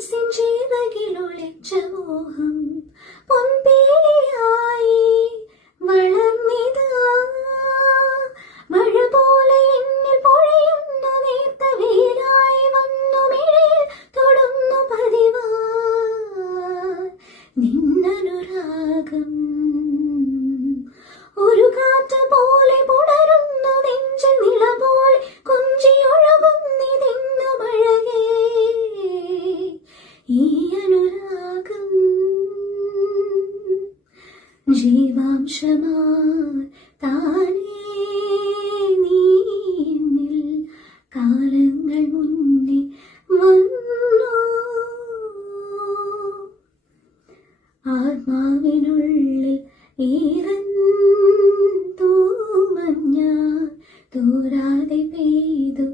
മനസ്സിൻ ചിറകിലൊളിച്ച മോഹം പൊൻപേലിയായി വളർന്നിതാ. മഴ പോലെ എന്നിൽ പൊഴിയുന്നു നേർത്ത വെയിലായി വന്നു മിഴിയിൽ തൊടുന്നു പതിവാ നിന്നനുരാഗം. ഒരു കാറ്റ് പോലെ പുണരുന്നു നെഞ്ചിൽ നിള പോലെ കൊഞ്ചിയൊഴുകുന്നിതെന്നു മഴകേ ഈ അനുരാഗം. ജീവാംശമായി താനേ നീന്നിൽ കാലങ്ങൾ മുന്നേ വന്നു. ആത്മാവിനുള്ളിൽ ഈറൻ തൂമഞ്ഞാൽ തോരാതെ പെയ്തു